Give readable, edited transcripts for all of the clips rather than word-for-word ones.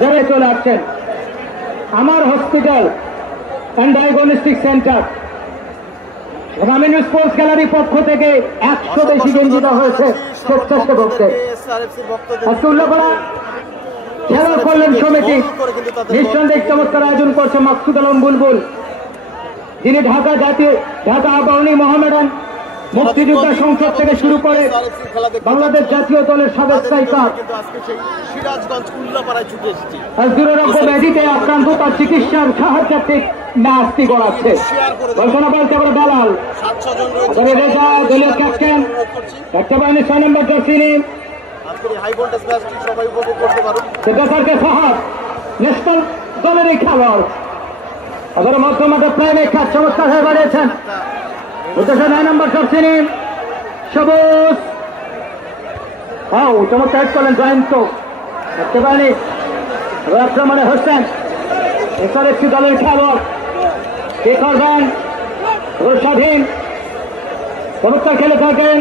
যারা চলে আসছেন আমার হসপিটাল অ্যান্ড ডায়াগনস্টিক সেন্টার গ্রামীণ স্পোর্টস গ্যালারির পক্ষ থেকে 100 বেশি গেঞ্জি দেওয়া হয়েছে স্বেচ্ছাসেবকদের। আজকে উল্লাপাড়া খেলা কল্যাণ সমিতি নিঃসন্দেহে চমৎকার আয়োজন করছে মাকসুদ আলম বুলবুল, যিনি ঢাকা আবাহনী মোহামেডান মুক্তিযোদ্ধা সংসদ থেকে শুরু করে বাংলাদেশ জাতীয় দলের সাবেক স্ট্রাইকার দুরারোগ্য ব্যাধিতে আক্রান্ত তার চিকিৎসার সাহায্যার্থে ম্যাচটি গড়াচ্ছে। ঘোষণা বলতে পারে দালাল রেজা দলীয় ক্যাপ্টেন একটা বাহিনী 6 নম্বর জার্সি ন্যাশনাল দলের এই খেলোয়াড় ওদের মধ্যমাঠে প্লেনে কাজ চমৎকার হয়ে বাড়িয়েছেন। 9 নম্বর জার্সি সবুজ চমৎকার করলেন জয়ন্ত দেখতে পারেনি আক্রমণে হোসেন একটি দলের খেলোয়াড় কে করবেন স্বাধীন চমৎকার খেলে থাকেন।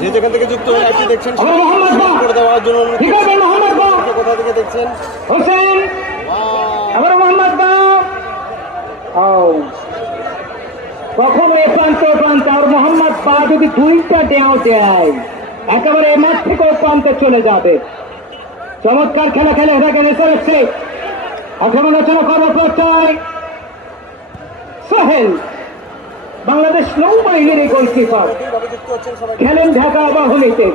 যে যেখান থেকে যুক্ত হয়ে আপনি দেখছেন করে দেওয়ার জন্য কোথা থেকে দেখছেন হোসেন আবার মোহাম্মদ কখনো এ প্রান্ত আর মোহাম্মদ বা যদি 2টা দেওয়া দেয় একেবারে এ মাঠ থেকে ও প্রান্তে চলে যাবে। চমৎকার খেলা খেলে এটাকে রেসে রাখছে আক্রমণাচনা করার প্রত্যয় সোহেল বাংলাদেশ নৌবাহিনীর এই গোলকিপার খেলেন ঢাকা আবাহনীতে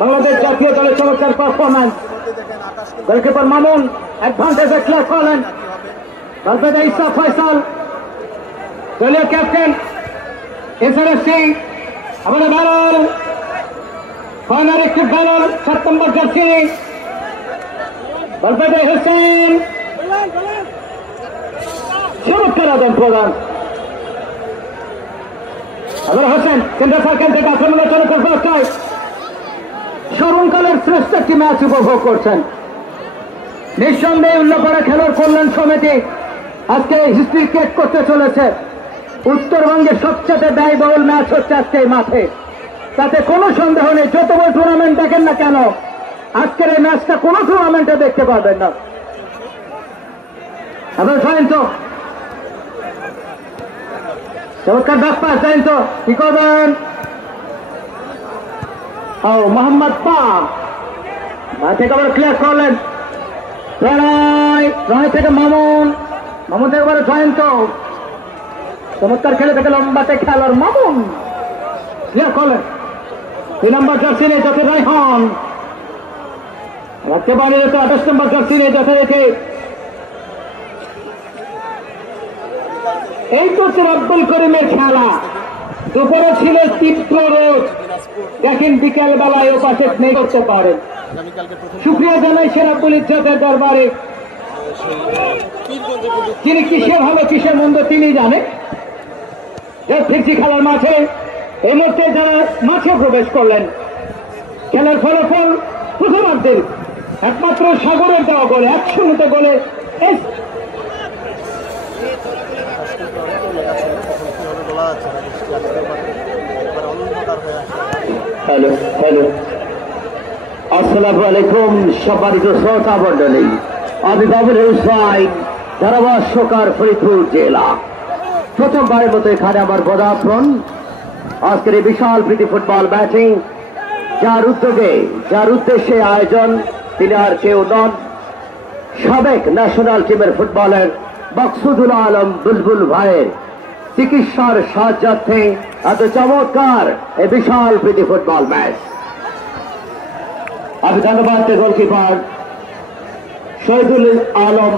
বাংলাদেশ জাতীয় দলের চমৎকার পারফরম্যান্স। গোলকিপার মামুন অ্যাডভান্টেজে ক্লাস করলেন বালবেদা ইসা ফয়সাল দলীয় ক্যাপ্টেন এসআরএফ সিং আবার ব্যারল কর্নার একটি ব্যারল 7 নম্বর জার্সি বালবেদা হোসেন চমৎকার আদান প্রদান আবার হোসেন সেন্টার সার্কেল থেকে আক্রমণের চমৎকার প্রত্যয় স্মরণকালের শ্রেষ্ঠ একটি ম্যাচ উপভোগ করছেন। নিঃসন্দেহে উল্লাপাড়া খেলার কল্যাণ সমিতি আজকে হিস্ট্রি ক্রিয়েট করতে চলেছে। উত্তরবঙ্গের সবচেয়ে ব্যয়বহুল ম্যাচ হচ্ছে আজকে এই মাঠে, তাতে কোনো সন্দেহ নেই। যত বড় টুর্নামেন্ট দেখেন না কেন আজকের এই ম্যাচটা কোনো টুর্নামেন্টে দেখতে পারবেন না। আবার জয়ন্ত চমৎকার ব্যাপার জয়ন্ত কি করবেন মোহাম্মদ থেকে আবার ক্লিয়ার করলেন প্রণয় থেকে মামুন থেকে আবার জয়ন্ত চমৎকার খেলে থেকে লম্বাতে খেলার মামুন ক্লিয়ার করলেন 3 নম্বর জার্সি নেই যাতে রায়হান রাখতে পারে 28 নম্বর জার্সি নেই যাতে রেখে এই তো আব্দুল করিমের খেলা। দুপুরে ছিল তীব্র রোদ, দেখেন বিকেল বেলায় ও পাশে নেই করতে পারেন। শুক্রিয়া জানাই সেরাবুল ইজ্জতের দরবারে, যিনি কিসে ভালো কিসে মন্দ তিনি জানে। ফিরছি খেলার মাঠে এই মুহূর্তে যারা মাঠে প্রবেশ করলেন খেলার ফলাফল প্রথমার্ধের একমাত্র সাগরের দেওয়া গোলে 1-0 গোলে হ্যালো আসসালামু আলাইকুম সম্মানিত শ্রোতা মন্ডলী, আমি বাবুল হুসাইন ধারাভাষ্যকার ফরিদপুর জেলা। প্রথমবারের মতো এখানে আমার পদার্পণ আজকের এই বিশাল প্রীতি ফুটবল ব্যাটিং যার উদ্দেশ্যে আয়োজন তিনি আর কেউ নন সাবেক ন্যাশনাল টিমের ফুটবলার মাকসুদুল আলম বুলবুল ভাইয়ের চিকিৎসার সাহায্যার্থে এত চমৎকার এই বিশাল প্রীতি ফুটবল ম্যাচ। আমি ধন্যবাদ গোলকিপার শহীদুল আলম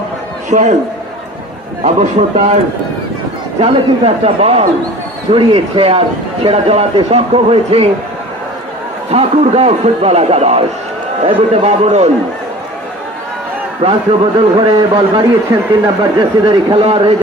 সোহেল, অবশ্য তার জালে কিন্তু একটা বল জড়িয়েছে আর সেটা জড়াতে সক্ষম হয়েছে ঠাকুরগাঁও ফুটবল একাদশ। এদিকে বাবুরুল প্রান্ত বদল করে বল বাড়িয়েছেন 3 নম্বর জার্সিধারী খেলোয়াড়